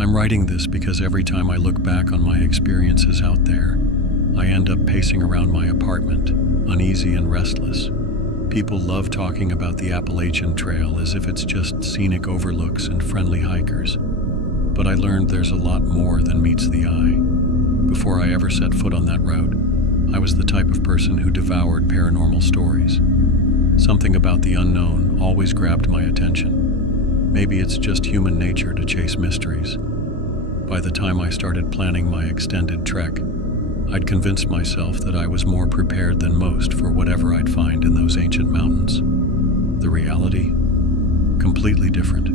I'm writing this because every time I look back on my experiences out there, I end up pacing around my apartment, uneasy and restless. People love talking about the Appalachian Trail as if it's just scenic overlooks and friendly hikers. But I learned there's a lot more than meets the eye. Before I ever set foot on that route, I was the type of person who devoured paranormal stories. Something about the unknown always grabbed my attention. Maybe it's just human nature to chase mysteries. By the time I started planning my extended trek, I'd convinced myself that I was more prepared than most for whatever I'd find in those ancient mountains. The reality? Completely different.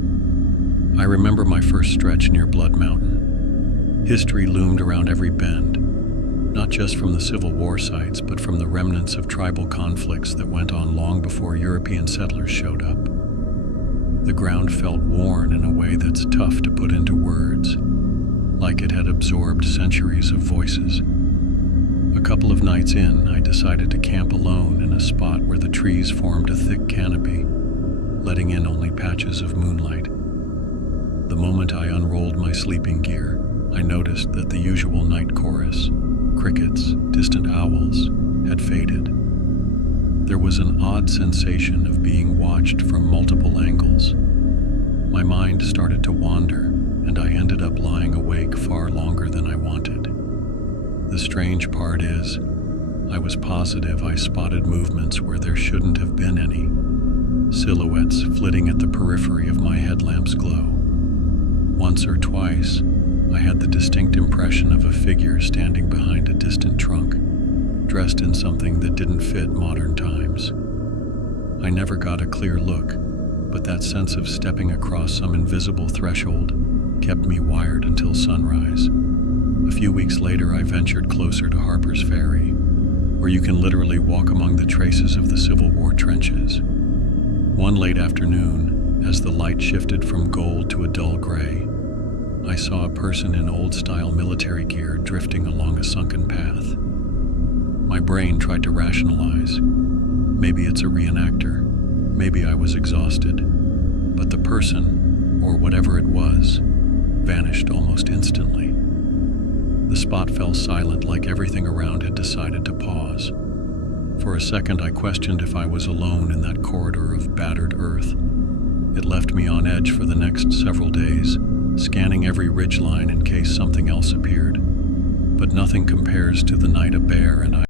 I remember my first stretch near Blood Mountain. History loomed around every bend, not just from the Civil War sites, but from the remnants of tribal conflicts that went on long before European settlers showed up. The ground felt worn in a way that's tough to put into words, like it had absorbed centuries of voices. A couple of nights in, I decided to camp alone in a spot where the trees formed a thick canopy, letting in only patches of moonlight. The moment I unrolled my sleeping gear, I noticed that the usual night chorus, crickets, distant owls, had faded. There was an odd sensation of being watched from multiple angles. My mind started to wander, and I ended up lying awake far longer than I wanted. The strange part is, I was positive I spotted movements where there shouldn't have been any. Silhouettes flitting at the periphery of my headlamp's glow. Once or twice, I had the distinct impression of a figure standing behind a distant trunk, dressed in something that didn't fit modern times. I never got a clear look, but that sense of stepping across some invisible threshold kept me wired until sunrise. A few weeks later, I ventured closer to Harper's Ferry, where you can literally walk among the traces of the Civil War trenches. One late afternoon, as the light shifted from gold to a dull gray, I saw a person in old-style military gear drifting along a sunken path. My brain tried to rationalize. Maybe it's a reenactor. Maybe I was exhausted. But the person, or whatever it was, vanished almost instantly. The spot fell silent, like everything around had decided to pause. For a second, I questioned if I was alone in that corridor of battered earth. It left me on edge for the next several days, scanning every ridgeline in case something else appeared. But nothing compares to the night a bear and I